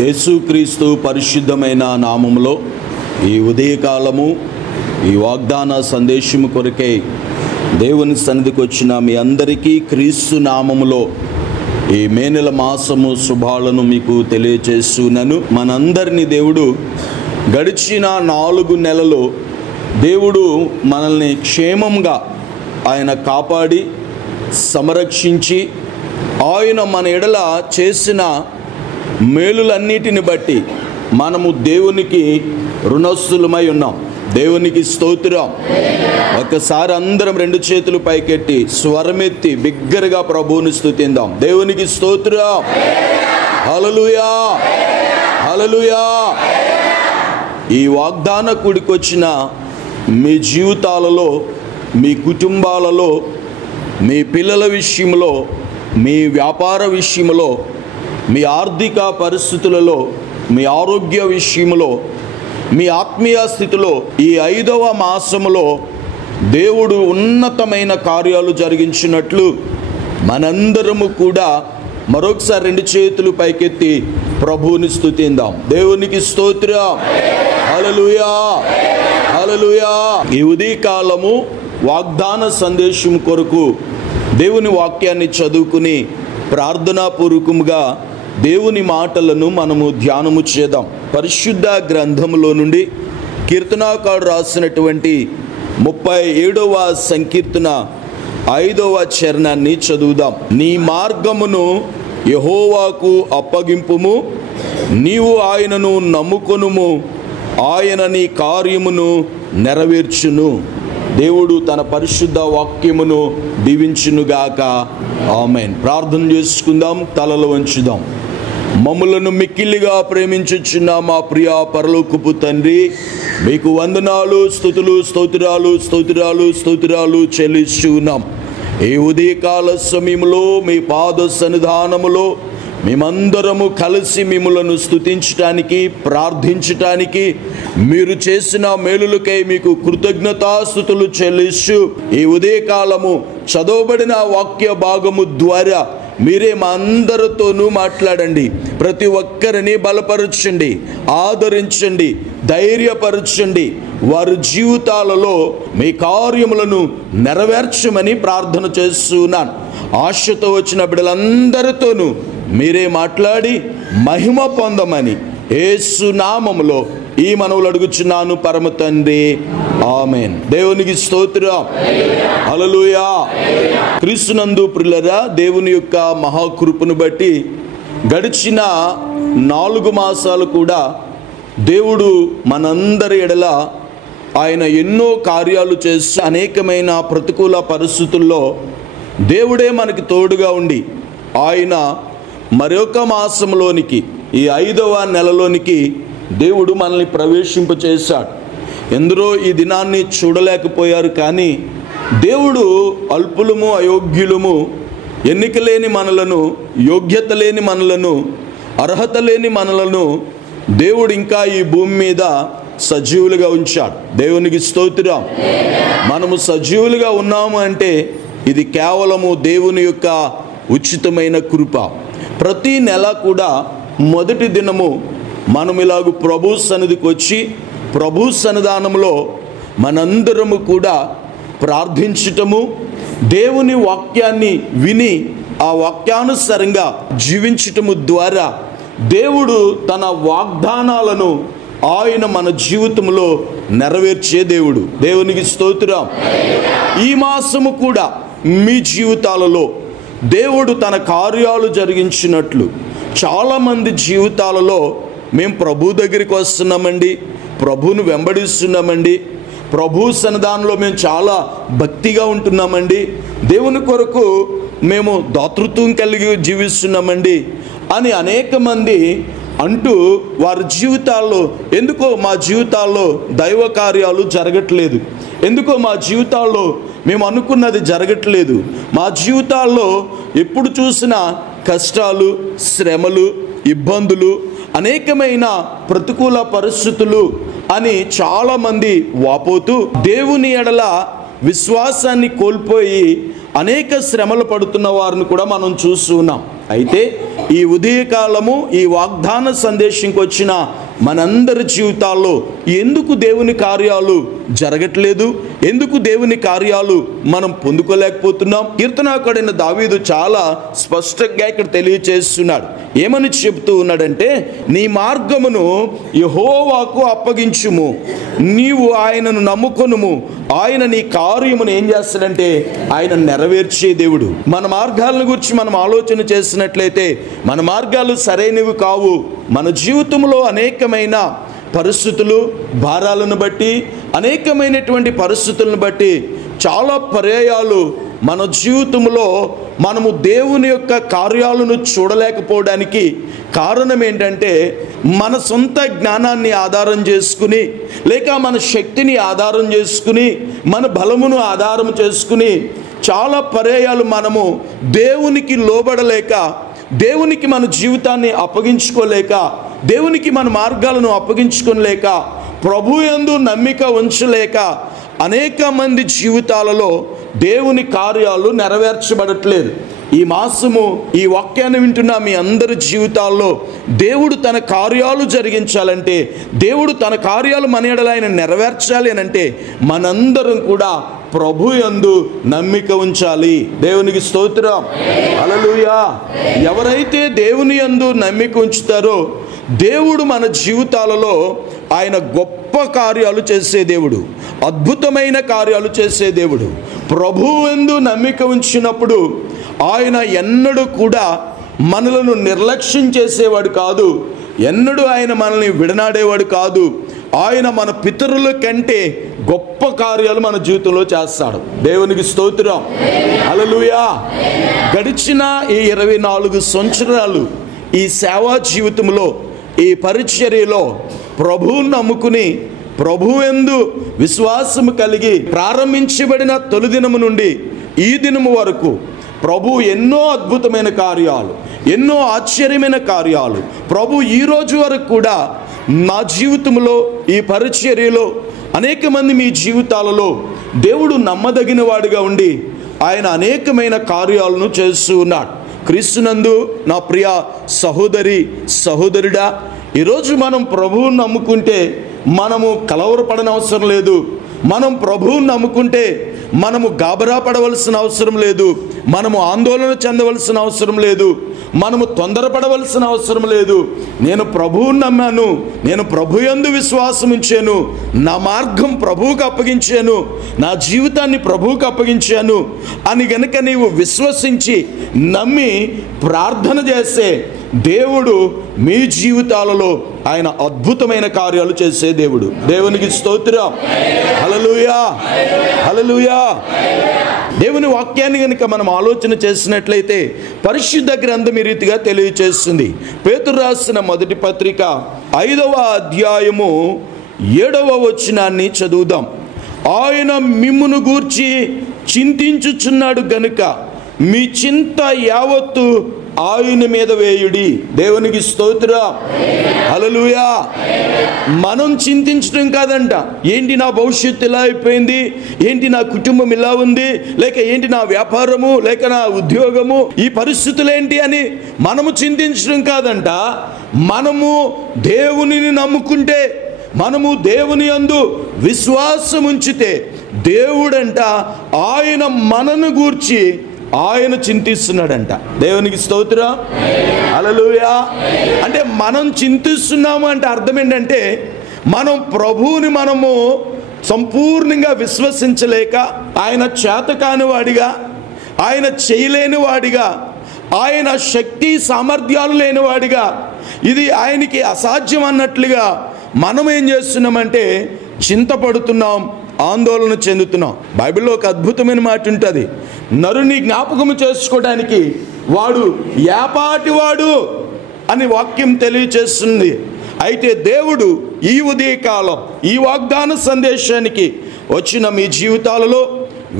యేసుక్రీస్తు పరిశుద్ధమైన నామములో ఈ ఉదయకాలము ఈ వాగ్దాన సందేశము కొరకై దేవుని సన్నిధికి వచ్చిన మీ అందరికీ క్రీస్తు నామములో ఈ మే నెల మాసము శుభాలను మీకు తెలియజేస్తున్నాను. మనందరినీ దేవుడు గడిచిన 4 నెలలు దేవుడు మనల్ని క్షేమంగా ఆయన కాపాడి సంరక్షించి ఆయన మన ఎడల చేసిన మేలులన్నిటిని బట్టి మనము దేవునికి రుణస్తులమై ఉన్నాం. దేవునికి స్తోత్రం. ఒకసారి అందరం 2 చేతులు పైకెత్తి స్వరమెత్తి బిగ్గరగా ప్రభువుని స్తుతిద్దాం. దేవునికి స్తోత్రం. హల్లెలూయా, హల్లెలూయా. ఈ వాగ్దాన కూడికొచ్చిన మీ జీవితాలలో, మీ కుటుంబాలలో, మీ పిల్లల విషయంలో, మీ వ్యాపార విషయంలో, మీ ఆర్థిక పరిస్థితులలో, మీ ఆరోగ్య విషయంలో, మీ ఆత్మీయ స్థితిలో ఈ 5వ మాసములో దేవుడు ఉన్నతమైన కార్యాలు జరిగించినట్లు మనందరము కూడా మరొకసారి 2 చేతులు పైకెత్తి ప్రభువుని స్తుతిద్దాం. దేవునికి స్తోత్రం. హల్లెలూయా, హల్లెలూయా. ఈ ఉదయకాలము వాగ్దాన సందేశం కొరకు దేవుని వాక్యాన్ని చదువుకుని ప్రార్థనాపూర్వకముగా దేవుని మాటలను మనము ధ్యానము చేద్దాం. పరిశుద్ధ గ్రంథములో నుండి కీర్తనాకారుడు రాసినటువంటి 37వ సంకీర్తన 5వ చరణాన్ని చదువుదాం. నీ మార్గమును యెహోవాకు అప్పగింపుము, నీవు ఆయనను నమ్ముకొనుము, ఆయన నీ కార్యమును నెరవేర్చును. దేవుడు తన పరిశుద్ధ వాక్యమును దీవించునుగాక. ఆమేన్. ప్రార్థన చేసుకుందాం. తలలు వంచుదాం. మమ్ములను మిక్కిలిగా ప్రేమించుచున్న మా ప్రియ పరలోకపు తండ్రి, మీకు వందనాలు, స్తుతులు, స్తోత్రాలు, స్తోత్రాలు, స్తోత్రాలు చెల్లిస్తున్నాం. ఈ ఉదయకాల సమయంలో మీ పాద సన్నిధానములో మేమందరము కలిసి మిమ్ములను స్తుతించటానికి, ప్రార్థించటానికి, మీరు చేసిన మేలులకై మీకు కృతజ్ఞతాస్తుతులు చెల్లిస్తూ ఈ ఉదయకాలము చదవబడిన వాక్య భాగము ద్వారా మీరే మా అందరితోనూ మాట్లాడండి. ప్రతి ఒక్కరిని బలపరచండి, ఆదరించండి, ధైర్యపరచండి. వారి జీవితాలలో మీ కార్యములను నెరవేర్చమని ప్రార్థన చేస్తున్నాను. ఆశతో వచ్చిన బిడ్డలందరితోనూ మీరే మాట్లాడి మహిమ పొందమని యేసు నామములో ఈ మనవులు అడుగుచున్నాను పరమ తండ్రి. ఆమేన్. దేవునికి స్తోత్రం. హల్లెలూయా. క్రీస్తునందు ప్రియులారా, దేవుని యొక్క మహాకృపను బట్టి గడిచిన 4 మాసాలు కూడా దేవుడు మనందరి ఎడల ఆయన ఎన్నో కార్యాలు చేసి అనేకమైన ప్రతికూల పరిస్థితుల్లో దేవుడే మనకి తోడుగా ఉండి ఆయన మరొక మాసంలోనికి, ఈ 5వ నెలలోనికి దేవుడు మనల్ని ప్రవేశింపచేశాడు. ఎందరో ఈ దినాన్ని చూడలేకపోయారు, కానీ దేవుడు అల్పులము, అయోగ్యులము, ఎన్నిక లేని మనలను, యోగ్యత లేని మనలను, అర్హత లేని మనలను దేవుడు ఇంకా ఈ భూమి మీద సజీవులుగా ఉంచాడు. దేవునికి స్తోత్రం. మనము సజీవులుగా ఉన్నాము అంటే ఇది కేవలము దేవుని యొక్క ఉచితమైన కృప. ప్రతి నెల కూడా మొదటి దినము మనం ఇలాగ ప్రభు సన్నిధికి వచ్చి ప్రభు సన్నిధానంలో మనందరము కూడా ప్రార్థించటము, దేవుని వాక్యాన్ని విని ఆ వాక్యానుసారంగా జీవించటము ద్వారా దేవుడు తన వాగ్దానాలను ఆయన మన జీవితంలో నెరవేర్చే దేవుడు. దేవునికి స్తోత్రం. ఈ మాసము కూడా మీ జీవితాలలో దేవుడు తన కార్యాలు జరిగించినట్లు చాలామంది జీవితాలలో మేము ప్రభు దగ్గరికి వస్తున్నామండి, ప్రభువును వెంబడిస్తున్నామండి, ప్రభు సన్నిధానంలో మేము చాలా భక్తిగా ఉంటున్నామండి, దేవుని కొరకు మేము దాతృత్వం కలిగి జీవిస్తున్నామండి అని అనేక మంది అంటూ వారి జీవితాల్లో ఎందుకో మా జీవితాల్లో దైవ కార్యాలు జరగట్లేదు, ఎందుకో మా జీవితాల్లో మేము అనుకున్నది జరగట్లేదు, మా జీవితాల్లో ఎప్పుడు చూసినా కష్టాలు, శ్రమలు, ఇబ్బందులు, అనేకమైన ప్రతికూల పరిస్థితులు అని చాలామంది వాపోతూ దేవుని ఎడల విశ్వాసాన్ని కోల్పోయి అనేక శ్రమలు పడుతున్న వారిని కూడా మనం చూస్తున్నాం. అయితే ఈ ఉదయకాలము ఈ వాగ్దాన సందేశంకి వచ్చిన మనందరి జీవితాల్లో ఎందుకు దేవుని కార్యాలు జరగట్లేదు, ఎందుకు దేవుని కార్యాలు మనం పొందుకోలేకపోతున్నాం? కీర్తనాకారుడైన దావీదు చాలా స్పష్టంగా ఇక్కడ తెలియచేస్తున్నాడు. ఏమని చెప్తూ ఉన్నాడంటే, నీ మార్గమును యెహోవాకు అప్పగించుము, నీవు ఆయనను నమ్ముకొనుము, ఆయన నీ కార్యమును ఏం చేస్తాడంటే ఆయన నెరవేర్చే దేవుడు. మన మార్గాలను గురించి మనం ఆలోచన చేసినట్లయితే మన మార్గాలు సరైనవి కావు. మన జీవితంలో అనేకమైన పరిస్థితులు, భారాలను బట్టి, అనేకమైనటువంటి పరిస్థితులను బట్టి చాలా పర్యాయాలు మన జీవితంలో మనము దేవుని యొక్క కార్యాలను చూడలేకపోవడానికి కారణం ఏంటంటే, మన సొంత జ్ఞానాన్ని ఆధారం చేసుకుని, లేక మన శక్తిని ఆధారం చేసుకుని, మన బలమును ఆధారం చేసుకుని చాలా పర్యాయాలు మనము దేవునికి లోబడలేక, దేవునికి మన జీవితాన్ని అప్పగించుకోలేక, దేవునికి మన మార్గాలను అప్పగించుకోలేక, ప్రభు యందు నమ్మిక ఉంచలేక అనేక మంది జీవితాలలో దేవుని కార్యాలు నెరవేర్చబడట్లేదు. ఈ మాసము ఈ వాక్యాన్ని వింటున్న మీ అందరి జీవితాల్లో దేవుడు తన కార్యాలు జరిగించాలంటే, దేవుడు తన కార్యాలు మన యెడల ఆయన నెరవేర్చాలి అని అంటే మనందరం కూడా ప్రభు యందు నమ్మిక ఉంచాలి. దేవునికి స్తోత్రం, హల్లెలూయా. ఎవరైతే దేవుని యందు నమ్మిక ఉంచుతారో దేవుడు మన జీవితాలలో ఆయన గొప్ప కార్యాలు చేసే దేవుడు, అద్భుతమైన కార్యాలు చేసే దేవుడు. ప్రభువు యందు నమ్మిక ఉంచినప్పుడు ఆయన ఎన్నడూ కూడా మనలను నిర్లక్ష్యం చేసేవాడు కాదు, ఎన్నడూ ఆయన మనల్ని విడనాడేవాడు కాదు. ఆయన మన పితరుల కంటే గొప్ప కార్యాలు మన జీవితంలో చేస్తాడు. దేవునికి స్తోత్రం, హల్లెలూయా. గడిచిన ఈ 24 సంవత్సరాలు ఈ సేవా జీవితంలో, ఈ పరిచర్యలో ప్రభువును నమ్ముకుని, ప్రభువుయందు విశ్వాసము కలిగి ప్రారంభించబడిన తొలి దినము నుండి ఈ దినము వరకు ప్రభు ఎన్నో అద్భుతమైన కార్యాలు, ఎన్నో ఆశ్చర్యమైన కార్యాలు ప్రభు ఈ రోజు వరకు కూడా నా జీవితంలో, ఈ పరిచర్యలో అనేక మంది మీ జీవితాలలో దేవుడు నమ్మదగిన వాడిగా ఉండి ఆయన అనేకమైన కార్యాలను చేస్తూ ఉన్నాడు. క్రీస్తునందు నా ప్రియ సహోదరి సహోదరుడా, ఈరోజు మనం ప్రభువును నమ్ముకుంటే మనము కలవరపడనవసరం లేదు. మనం ప్రభువును నమ్ముకుంటే మనము గాబరా పడవలసిన అవసరం లేదు, మనము ఆందోళన చెందవలసిన అవసరం లేదు, మనము తొందరపడవలసిన అవసరం లేదు. నేను ప్రభువును నమ్మాను, నేను ప్రభు యందు విశ్వాసం ఉంచాను, నా మార్గం ప్రభువుకు అప్పగించాను, నా జీవితాన్ని ప్రభువుకు అప్పగించాను అని గనుక నీవు విశ్వసించి నమ్మి ప్రార్థన చేస్తే దేవుడు మీ జీవితాలలో ఆయన అద్భుతమైన కార్యాలు చేసే దేవుడు. దేవునికి స్తోత్రం, హల్లెలూయా, హల్లెలూయా. దేవుని వాక్యాన్ని కనుక మనం ఆలోచన చేసినట్లయితే పరిశుద్ధ గ్రంథం ఈ రీతిగా తెలియచేస్తుంది. పేతురు రాసిన మొదటి పత్రిక 5వ అధ్యాయము 7వ వచనాన్ని చదువుదాం. ఆయన మిమ్మును గూర్చి చింతించుచున్నాడు గనుక మీ చింత యావత్తు ఆయన మీద వేయుడి. దేవునికి స్తోత్రం, హల్లెలూయా. మనం చింతించడం కాదంట, ఏంటి నా భవిష్యత్తు ఇలా అయిపోయింది, ఏంటి నా కుటుంబం ఇలా ఉంది, లేక ఏంటి నా వ్యాపారము, లేక నా ఉద్యోగము, ఈ పరిస్థితులు ఏంటి అని మనము చింతించడం కాదంట. మనము దేవునిని నమ్ముకుంటే, మనము దేవుని యందు విశ్వాసం ఉంచితే దేవుడంట ఆయన మనను గూర్చి ఆయన చింతిస్తున్నాడంట. దేవునికి స్తోత్రం, హల్లెలూయా. అంటే మనం చింతిస్తున్నాము అంటే అర్థం ఏంటంటే, మనం ప్రభువుని మనము సంపూర్ణంగా విశ్వసించలేక, ఆయన చేతకాని వాడిగా, ఆయన చేయలేని వాడిగా, ఆయన శక్తి సామర్థ్యాలు లేనివాడిగా, ఇది ఆయనకి అసాధ్యం అన్నట్లుగా మనం ఏం చేస్తున్నామంటే చింతపడుతున్నాం, ఆందోళన చెందుతున్నాం. బైబిల్లో ఒక అద్భుతమైన మాట ఉంటుంది, నరుని జ్ఞాపకము చేసుకోవడానికి వాడు ఏపాటివాడు అని వాక్యం తెలియచేస్తుంది. అయితే దేవుడు ఈ ఉదయకాలం ఈ వాగ్దాన సందేశానికి వచ్చిన మీ జీవితాలలో,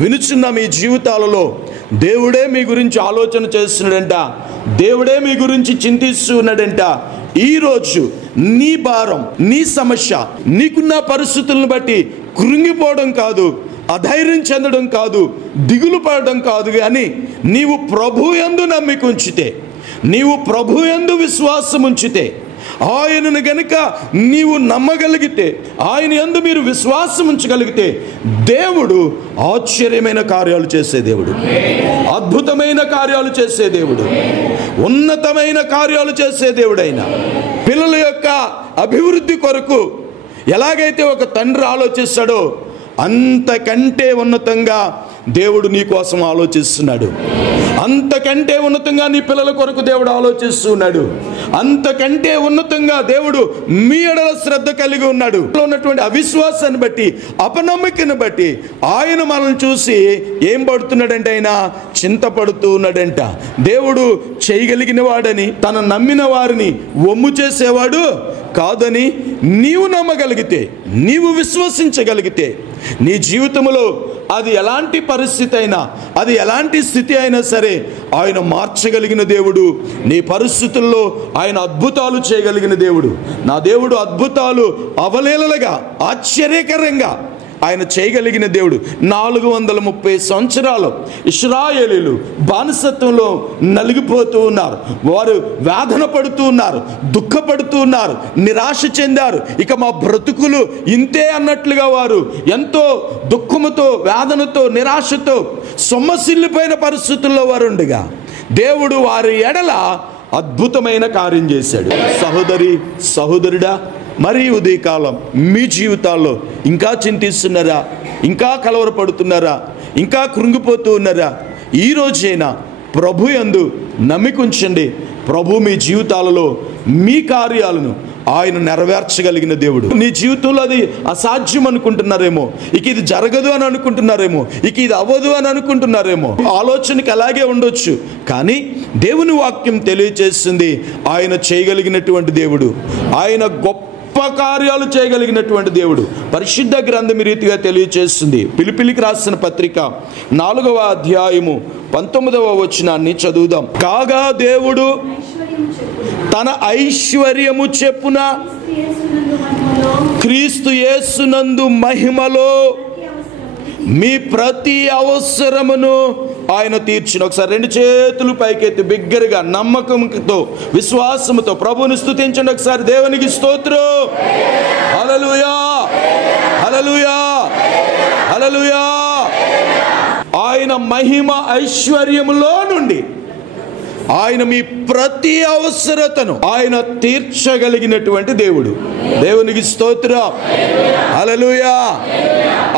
వినుచున్న మీ జీవితాలలో దేవుడే మీ గురించి ఆలోచన చేస్తున్నాడంట, దేవుడే మీ గురించి చింతిస్తూ ఉన్నాడంట. ఈరోజు నీ భారం, నీ సమస్య, నీకున్న పరిస్థితులను బట్టి కృంగిపోవడం కాదు, అధైర్యం చెందడం కాదు, దిగులు పడడం కాదు, కానీ నీవు ప్రభు యందు నమ్మిక ఉంచితే, నీవు ప్రభు యందు విశ్వాసం ఉంచితే, ఆయనను గనుక నీవు నమ్మగలిగితే, ఆయన యందు మీరు విశ్వాసం ఉంచగలిగితే, దేవుడు ఆశ్చర్యమైన కార్యాలు చేసే దేవుడు, అద్భుతమైన కార్యాలు చేసే దేవుడు, ఉన్నతమైన కార్యాలు చేసే దేవుడైన పిల్లల యొక్క అభివృద్ధి కొరకు ఎలాగైతే ఒక తండ్రి ఆలోచిస్తాడో అంతకంటే ఉన్నతంగా దేవుడు నీ కోసం ఆలోచిస్తున్నాడు. అంతకంటే ఉన్నతంగా నీ పిల్లల కొరకు దేవుడు ఆలోచిస్తున్నాడు. అంతకంటే ఉన్నతంగా దేవుడు మీ ఎడల శ్రద్ధ కలిగి ఉన్నాడు. ఉన్నటువంటి అవిశ్వాసాన్ని బట్టి, అపనమ్మకను బట్టి ఆయన మనల్ని చూసి ఏం పడుతున్నాడంటే, ఆయన చింతపడుతూ ఉన్నాడంట. దేవుడు చేయగలిగిన వాడని, తన నమ్మిన వారిని వమ్ము చేసేవాడు కాదని నీవు నమ్మగలిగితే, నీవు విశ్వసించగలిగితే, నీ జీవితంలో అది ఎలాంటి పరిస్థితి అయినా, అది ఎలాంటి స్థితి అయినా సరే ఆయన మార్చగలిగిన దేవుడు. నీ పరిస్థితుల్లో ఆయన అద్భుతాలు చేయగలిగిన దేవుడు. నా దేవుడు అద్భుతాలు అవలీలలుగా, ఆశ్చర్యకరంగా ఆయన చేయగలిగిన దేవుడు. 430 సంవత్సరాలు ఇశ్రాయేలీలు బానిసత్వంలో నలిగిపోతూ ఉన్నారు. వారు వేదన పడుతూ ఉన్నారు, దుఃఖపడుతూ ఉన్నారు, నిరాశ చెందారు. ఇక మా బ్రతుకులు ఇంతే అన్నట్లుగా వారు ఎంతో దుఃఖముతో, వేదనతో, నిరాశతో సొమ్మసిల్లిపోయిన పరిస్థితుల్లో వారు ఉండగా దేవుడు వారి ఎడల అద్భుతమైన కార్యం చేశాడు. సహోదరి, సహోదరుడా, మరి ఉదయకాలం మీ జీవితాల్లో ఇంకా చింతిస్తున్నారా? ఇంకా కలవరపడుతున్నారా? ఇంకా కృంగిపోతూ ఉన్నారా? ఈ రోజైనా ప్రభు యందు నమ్మిక ఉంచండి. ప్రభు మీ జీవితాలలో మీ కార్యాలను ఆయన నెరవేర్చగలిగిన దేవుడు. నీ జీవితంలో అది అసాధ్యం అనుకుంటున్నారేమో, ఇక ఇది జరగదు అని అనుకుంటున్నారేమో, ఇక ఇది అవ్వదు అని అనుకుంటున్నారేమో. ఆలోచనకి అలాగే ఉండొచ్చు, కానీ దేవుని వాక్యం తెలియచేస్తుంది ఆయన చేయగలిగినటువంటి దేవుడు. ఆయన గొప్ప కార్యాలు చేయగలిగినటువంటి దేవుడు. పరిశుద్ధ గ్రంథం ఈ రీతిగా తెలియచేస్తుంది. ఫిలిప్పీయులకు రాసిన పత్రిక 4వ అధ్యాయము 19వ వచనాన్ని చదువుదాం. కాగా దేవుడు తన ఐశ్వర్యము చెప్పున క్రీస్తు యేసునందు మహిమలో మీ ప్రతి అవసరమును ఆయన తీర్చిన. ఒకసారి 2 చేతులు పైకెత్తి బిగ్గరగా నమ్మకంతో, విశ్వాసముతో ప్రభువుని స్తుతించండి. ఒకసారి దేవునికి స్తోత్రం. హల్లెలూయా, హల్లెలూయా, హల్లెలూయా. ఆయన మహిమ ఐశ్వర్యములో నుండి ఆయన మీ ప్రతి అవసరతను ఆయన తీర్చగలిగినటువంటి దేవుడు. దేవునికి స్తోత్రం. హల్లెలూయా.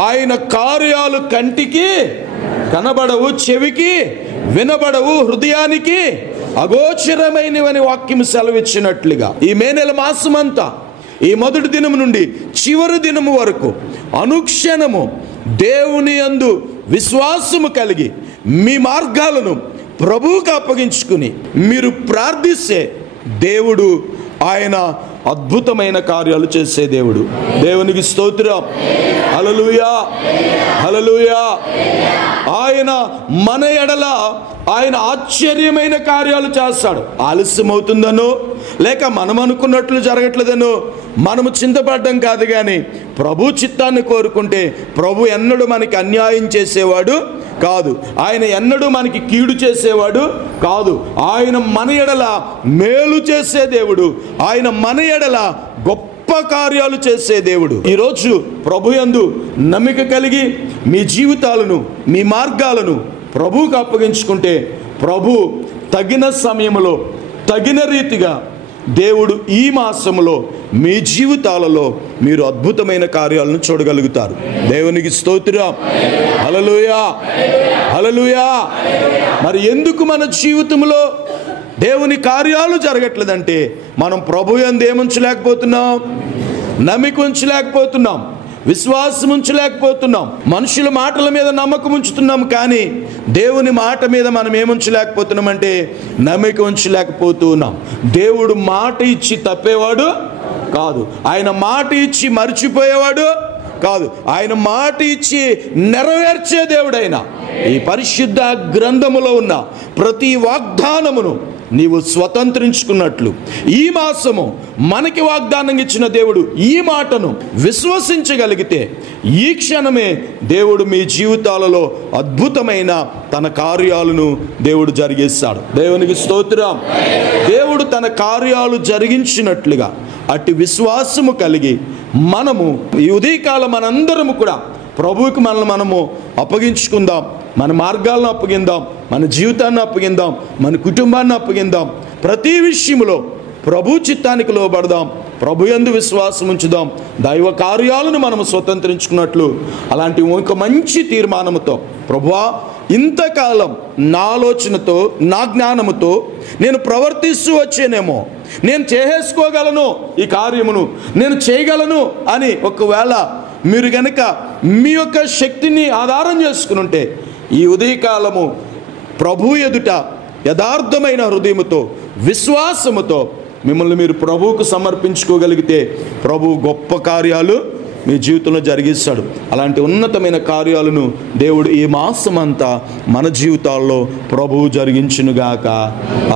ఆయన కార్యాలు కంటికి కనబడవు, చెవికి వినబడవు, హృదయానికి అగోచరమైనవని వాక్యం సెలవిచ్చినట్లుగా ఈ మే నెల మాసమంతా, ఈ మొదటి దినము నుండి చివరి దినము వరకు అనుక్షణము దేవుని యందు విశ్వాసము కలిగి మీ మార్గాలను ప్రభువుకు అప్పగించుకుని మీరు ప్రార్థిస్తే దేవుడు ఆయన అద్భుతమైన కార్యాలు చేసే దేవుడు. దేవునికి స్తోత్రం. హల్లెలూయా, హల్లెలూయా. ఆయన మన ఎడల ఆయన ఆశ్చర్యమైన కార్యాలు చేస్తాడు. ఆలస్యం అవుతుందనో, లేక మనం అనుకున్నట్లు జరగట్లేదనో మనము చింతపడ్డం కాదు, కానీ ప్రభు చిత్తాన్ని కోరుకుంటే ప్రభు ఎన్నడూ మనకి అన్యాయం చేసేవాడు కాదు. ఆయన ఎన్నడూ మనకి కీడు చేసేవాడు కాదు. ఆయన మన ఎడల మేలు చేసే దేవుడు. ఆయన మన ఎడల గొప్ప కార్యాలు చేసే దేవుడు. ఈరోజు ప్రభు యందు నమ్మిక కలిగి మీ జీవితాలను, మీ మార్గాలను ప్రభువుకు అప్పగించుకుంటే ప్రభు తగిన సమయంలో, తగిన రీతిగా దేవుడు ఈ మాసంలో మీ జీవితాలలో మీరు అద్భుతమైన కార్యాలను చూడగలుగుతారు. దేవునికి స్తోత్రం. హల్లెలూయా, హల్లెలూయా. మరి ఎందుకు మన జీవితంలో దేవుని కార్యాలు జరగట్లేదంటే మనం ప్రభు యందు ఏముంచలేకపోతున్నాం? నమ్మిక ఉంచలేకపోతున్నాం, విశ్వాసం ఉంచలేకపోతున్నాం. మనుషుల మాటల మీద నమ్మకం ఉంచుతున్నాం, కానీ దేవుని మాట మీద మనం ఏముంచలేకపోతున్నామంటే నమ్మిక ఉంచలేకపోతున్నాం. దేవుడు మాట ఇచ్చి తప్పేవాడు కాదు. ఆయన మాట ఇచ్చి మర్చిపోయేవాడు కాదు. ఆయన మాట ఇచ్చి నెరవేర్చే దేవుడైన ఈ పరిశుద్ధ గ్రంథములో ఉన్న ప్రతి వాగ్దానమును నీవు స్వతంత్రించుకున్నట్లు ఈ మాసము మనకి వాగ్దానం ఇచ్చిన దేవుడు ఈ మాటను విశ్వసించగలిగితే ఈ క్షణమే దేవుడు మీ జీవితాలలో అద్భుతమైన తన కార్యాలను దేవుడు జరిగిస్తాడు. దేవునికి స్తోత్రం. దేవుడు తన కార్యాలు జరిగించినట్లుగా అట్టి విశ్వాసము కలిగి మనము ఈ ఉదయకాలం మనందరము కూడా ప్రభువుకి మనము అప్పగించుకుందాం. మన మార్గాలను అప్పగిందాం, మన జీవితాన్ని అప్పగిందాం, మన కుటుంబాన్ని అప్పగిందాం. ప్రతి విషయంలో ప్రభు చిత్తానికి లోబడదాం, ప్రభు యందు విశ్వాసం ఉంచుదాం. దైవ కార్యాలను మనము స్వతంత్రించుకున్నట్లు అలాంటి ఒక మంచి తీర్మానంతో, ప్రభువా ఇంతకాలం నా ఆలోచనతో నా జ్ఞానముతో నేను ప్రవర్తిస్తూ వచ్చేనేమో, నేను చేసేసుకోగలను, ఈ కార్యమును నేను చేయగలను అని ఒకవేళ మీరు గనక మీ యొక్క శక్తిని ఆధారం చేసుకుని ఉంటే ఈ ఉదయకాలము ప్రభు ఎదుట యథార్థమైన హృదయముతో విశ్వాసముతో మిమ్మల్ని మీరు ప్రభువుకు సమర్పించుకోగలిగితే ప్రభు గొప్ప కార్యాలు మీ జీవితంలో జరిగిస్తాడు. అలాంటి ఉన్నతమైన కార్యాలను దేవుడు ఈ మాసమంతా మన జీవితాల్లో ప్రభువు జరిగించునుగాక.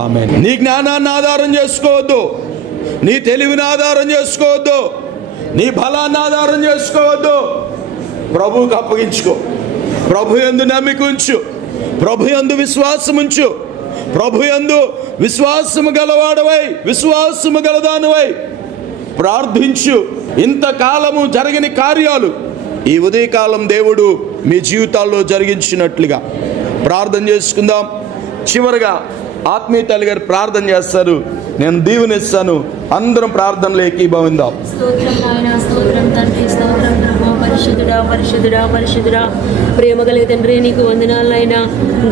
ఆమేన్. నీ జ్ఞానాన్ని ఆధారం చేసుకోవద్దు, నీ తెలివిని ఆధారం చేసుకోవద్దు, నీ బలాన్ని ఆధారం చేసుకోవద్దు. ప్రభువుకు అప్పగించుకో. ప్రభు యందు నమ్మిక ఉంచు, ప్రభు యందు విశ్వాసం ఉంచు, ప్రభు యందు విశ్వాసము గలవాడవై, విశ్వాసము గలదానివై ప్రార్థించు. ఇంతకాలము జరగని కార్యాలు ఈ ఉదయకాలం దేవుడు మీ జీవితాల్లో జరిగించినట్లుగా ప్రార్థన చేసుకుందాం. చివరిగా ఆత్మీయ తల్లి గారు ప్రార్థన చేస్తారు, నేను దీవెనిస్తాను. అందరం ప్రార్థనలో ఏకీభవిద్దాం. స్తోత్రం నాయనా, స్తోత్రం తండ్రి, స్తోత్రం ప్రభు. పరిశుద్ధుడా పరిశుద్ధుడా పరిశుద్ధుడా, ప్రేమ కలిగి తండ్రి నీకు వందనాలైనా.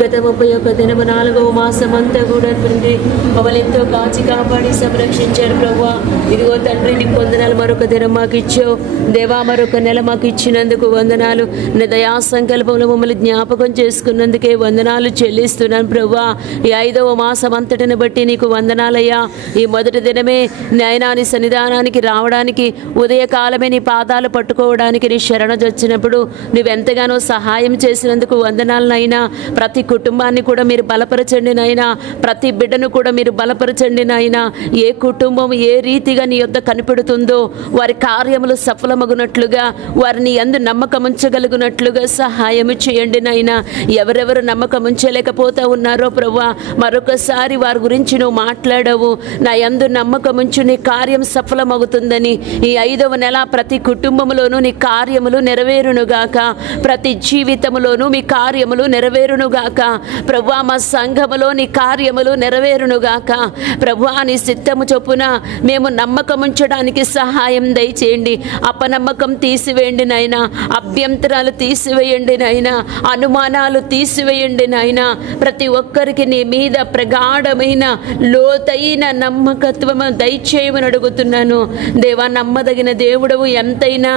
గత 31వ దినము 4వ మాసం అంతా కూడా తండ్రి మమ్మల్ని ఎంతో కాచి కాపాడి సంరక్షించారు ప్రభువా. ఇదిగో తండ్రి నీకు వందనాలు. మరొక దినం మాకు ఇచ్చావు దేవా, మరొక నెల మాకు ఇచ్చినందుకు వందనాలు. నా దయా సంకల్పంలో మమ్మల్ని జ్ఞాపకం చేసుకున్నందుకే వందనాలు చెల్లిస్తున్నాను ప్రభువా. ఈ 5వ మాసం అంతటిని బట్టి నీకు వందనాలయ్యా. ఈ మొదటి దినమే నాయనా నీ సన్నిధానానికి రావడానికి, ఉదయకాలమే నీ పాదాలు పట్టుకోవడానికి నీ శరణొచ్చినప్పుడు నువ్వెంతగానో సహాయం చేసినందుకు వందనాలనైనా. ప్రతి కుటుంబాన్ని కూడా మీరు బలపరచండి నాయనా, ప్రతి బిడ్డను కూడా మీరు బలపరచండి నాయనా. ఏ కుటుంబం ఏ రీతిగా నీ యొద్ద కనిపెడుతుందో వారి కార్యములు సఫలమగునట్లుగా, వారిని యందు నమ్మకం ఉంచగలుగునట్లుగా సహాయం చేయండి నాయనా. ఎవరెవరు నమ్మకం ఉంచలేకపోతా ఉన్నారో ప్రభువా, మరొకసారి వారి గురించి నువ్వు మాట్లాడవు. నా యందు నమ్మకం ఉంచు, నీ కార్యం సఫలమవుతుందని. ఈ 5వ నెల ప్రతి కుటుంబంలోనూ నీ కార్యములు నెరవేరునుగాక, ప్రతి జీవితములోనూ మీ కార్యములు నెరవేరునుగాక ప్రభువా. మా సంఘములో నీ కార్యములు నెరవేరునుగాక ప్రభువా. నీ చిత్తము చొప్పున మేము నమ్మకం ఉంచడానికి సహాయం దయచేయండి. అపనమ్మకం తీసివేయండి నాయనా, అభ్యంతరాలు తీసివేయండి నాయనా, అనుమానాలు తీసివేయండి నాయనా. ప్రతి ఒక్కరికి నీ మీద ప్రగాఢమైన లోతైన నమ్మకత్వము దయచేయమని అడుగుతున్నాను దేవా. నమ్మదగిన దేవుడవు, ఎంతైనా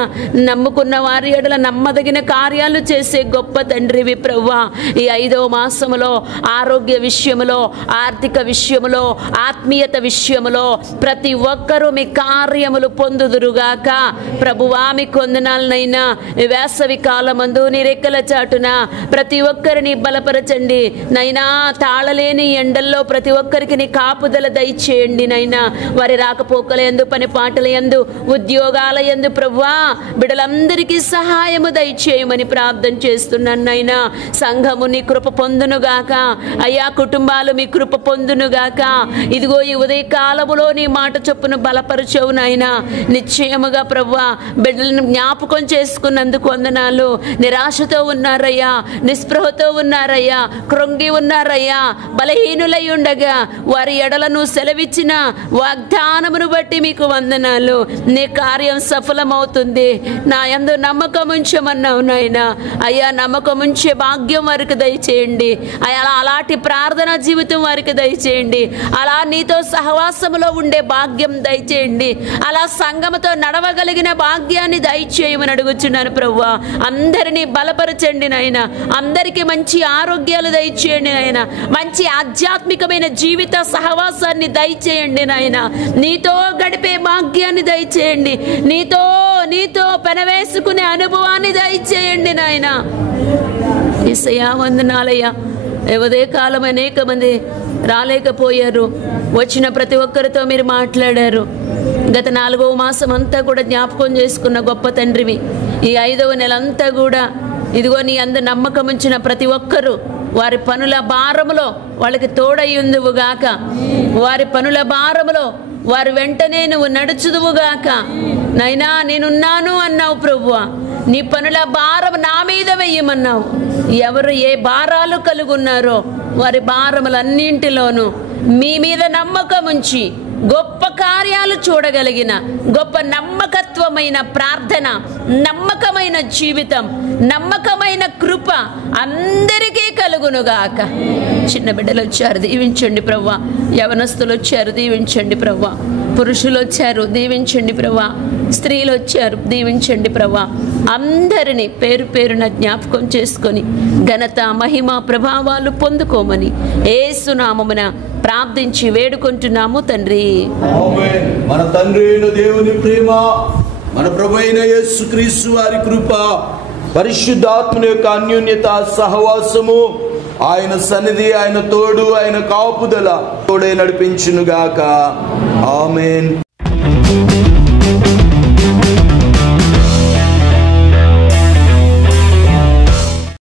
నమ్ముకున్న వారి ఎడల నమ్మదగిన కార్యాలు చేసే గొప్ప తండ్రివి ప్రభువా. ఈ 5వ మాసములో ఆరోగ్య విషయములో, ఆర్థిక విషయములో, ఆత్మీయత విషయములో ప్రతి ఒక్కరూ మీ కార్యములు పొందుదురుగాక ప్రభువా. మీకు వందనాలనైనా. వేసవి కాలమందు నీ రెక్కల చాటున ప్రతి ఒక్కరిని బలపరచండి నైనా. తాళలేని ఎండల్లో ప్రతి ఒక్కరికి నీ కాపుదల దయచేయండి నైనా. వారి రాకపోకల యందు, పని పాటల యందు, ఉద్యోగాల యందు ప్రభువా బిడ్డలందరికీ సహాయము దయచేయమని ప్రార్థన చేస్తున్నాను నైనా. సంఘము నీ కృప పొందునుగాక అయ్యా, కుటుంబాలు మీ కృప పొందునుగాక. ఇదిగో ఈ ఉదయకాలములో నీ మాట చొప్పున బలపరచవు నాయనా. నిశ్చయముగా ప్రభువా బిడ్డలను జ్ఞాపకం చేసుకున్నందుకు వందనాలు. నిరాశతో ఉన్నారయ్యా, నిస్పృహతో ఉన్నారయ్యా, కృంగి ఉన్నారయ్యా, బలహీనులై ఉండగా వారి ఎడలను సెలవిచ్చిన వాగ్దానమును బట్టి మీకు వందనాలు. నీ కార్యం సఫలమవుతుంది. నా యందు నమ్మకం ఉంచమన్నావు నాయనా. అయ్యా నమ్మకం ఉంచే భాగ్యం వారికి దయచేయండి అయ్యా. అలాంటి ప్రార్థనా జీవితం వారికి దయచేయండి. అలా నీతో సహవాసములో ఉండే భాగ్యం దయచేయండి. అలా సంఘముతో నడవగలిగిన భాగ్యాన్ని దయచేయమని అడుగుచున్నాను ప్రభువా. అందరినీ బలపరచండి నాయనా. అందరికీ మంచి ఆరోగ్యాలు దయచేయండి నాయనా. మంచి ఆధ్యాత్మికమైన జీవిత సహవాసాన్ని దయచేయండి నాయనా. నీతో గడిపే భాగ్యాన్ని దయచేయండి. నీతో పెనవేసుకునే అనుభవాన్ని దయచేయండి నాయనా. యేసయ్యా వందనాలయ్యా. ఉదయ కాలం అనేక మంది రాలేకపోయారు. వచ్చిన ప్రతి ఒక్కరితో మీరు మాట్లాడారు. గత 4వ మాసం అంతా కూడా జ్ఞాపకం చేసుకున్న గొప్ప తండ్రివి. ఈ 5వ నెలంతా కూడా ఇదిగో నీ అందు నమ్మకం ఉంచిన ప్రతి ఒక్కరూ వారి పనుల భారములో వాళ్ళకి తోడయ్యుందువుగాక. వారి పనుల భారములో వారి వెంటనే నువ్వు నడుచుదువుగాక. నైనా నేనున్నాను అన్నావు ప్రభువా. నీ పనుల భారం నా మీద వెయ్యమన్నావు. ఎవరు ఏ భారాలు కలుగున్నారో వారి భారములన్నింటిలోనూ మీ మీద నమ్మకం ఉంచి గొప్ప కార్యాలు చూడగలిగిన గొప్ప నమ్మకత్వమైన ప్రార్థన, నమ్మకమైన జీవితం, నమ్మకమైన కృప అందరికీ కలుగునుగాక. చిన్న బిడ్డలు వచ్చారు, దీవించండి ప్రభువా. యవనస్తులు వచ్చారు, దీవించండి ప్రభువా. పురుషులు వచ్చారు, దీవించండి ప్రభువా. స్త్రీలు వచ్చారు, దీవించండి ప్రభువా. అందరినీ పేరు పేరున జ్ఞాపకం చేసుకొని ఘనత, మహిమ, ప్రభావాలు పొందుకోమని యేసు నామమున ప్రార్థించి వేడుకుంటున్నాము తండ్రి. ఆమేన్. మన తండ్రి అయిన దేవుని ప్రేమ, మన ప్రభువైన యేసుక్రీస్తు వారి కృప, పరిశుద్ధాత్మని యొక్క అన్యోన్యత, సహవాసము, ఆయన సన్నిధి, ఆయన తోడు, ఆయన కాపుదల తోడే నడిపించునుగాక. ఆమేన్.